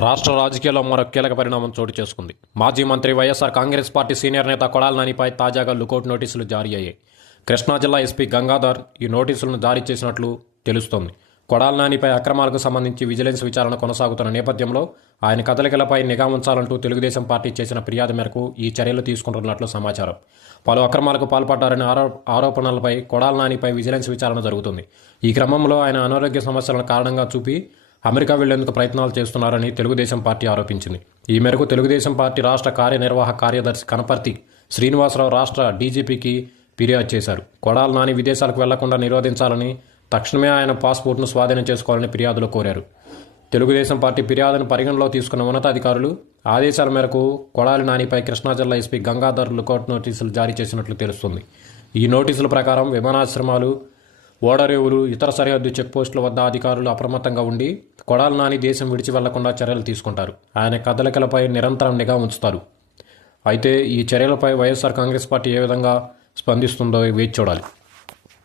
రాష్ట్ర రాజకీయాల్లో మరో కీలక పరిణామం చోటు చేసుకుంది. మాజీ మంత్రి వైఎస్ఆర్ కాంగ్రెస్ పార్టీ సీనియర్ నేత కొడాల నానిపై తాజాగా లుకౌట్ నోటీసులు జారీ అయ్యాయి. కృష్ణా జిల్లా ఎస్పీ గంగాధర్ ఈ నోటీసులను జారీ చేసినట్లు తెలుస్తోంది. కొడాల నానిపై అక్రమాలకు సంబంధించి విజిలెన్స్ విచారణ కొనసాగుతున్న నేపథ్యంలో ఆయన కదలికలపై నిఘా ఉంచాలంటూ తెలుగుదేశం పార్టీ చేసిన ఫిర్యాదు మేరకు ఈ చర్యలు తీసుకుంటున్నట్లు సమాచారం. పలు అక్రమాలకు పాల్పడ్డారనే ఆరో ఆరోపణలపై కొడాల నానిపై విజిలెన్స్ విచారణ జరుగుతుంది. ఈ క్రమంలో ఆయన అనారోగ్య సమస్యలను కారణంగా చూపి అమెరికా వెళ్ళేందుకు ప్రయత్నాలు చేస్తున్నారని తెలుగుదేశం పార్టీ ఆరోపించింది. ఈ మేరకు తెలుగుదేశం పార్టీ రాష్ట్ర కార్యనిర్వాహక కార్యదర్శి కనపర్తి శ్రీనివాసరావు రాష్ట్ర డీజీపీకి ఫిర్యాదు చేశారు. కొడాల నాని విదేశాలకు వెళ్ళకుండా నిరోధించాలని తక్షణమే ఆయన పాస్పోర్ట్ను స్వాధీనం చేసుకోవాలని ఫిర్యాదులో కోరారు. తెలుగుదేశం పార్టీ ఫిర్యాదును పరిగణలో తీసుకున్న ఉన్నతాధికారులు ఆదేశాల మేరకు కొడాలి నానిపై కృష్ణా జిల్లా ఎస్పీ గంగాధర్ లుకౌట్ నోటీసులు జారీ చేసినట్లు తెలుస్తుంది. ఈ నోటీసుల ప్రకారం విమానాశ్రమాలు ఓడరేవులు ఇతర సరిహద్దు చెక్పోస్టుల వద్ద అధికారులు అప్రమత్తంగా ఉండి కొడాల నాని దేశం విడిచి వెళ్ళకుండా చర్యలు తీసుకుంటారు. ఆయన కదలికలపై నిరంతరం నిఘా ఉంచుతారు. అయితే ఈ చర్యలపై వైఎస్ఆర్ కాంగ్రెస్ పార్టీ ఏ విధంగా స్పందిస్తుందో వేచి చూడాలి.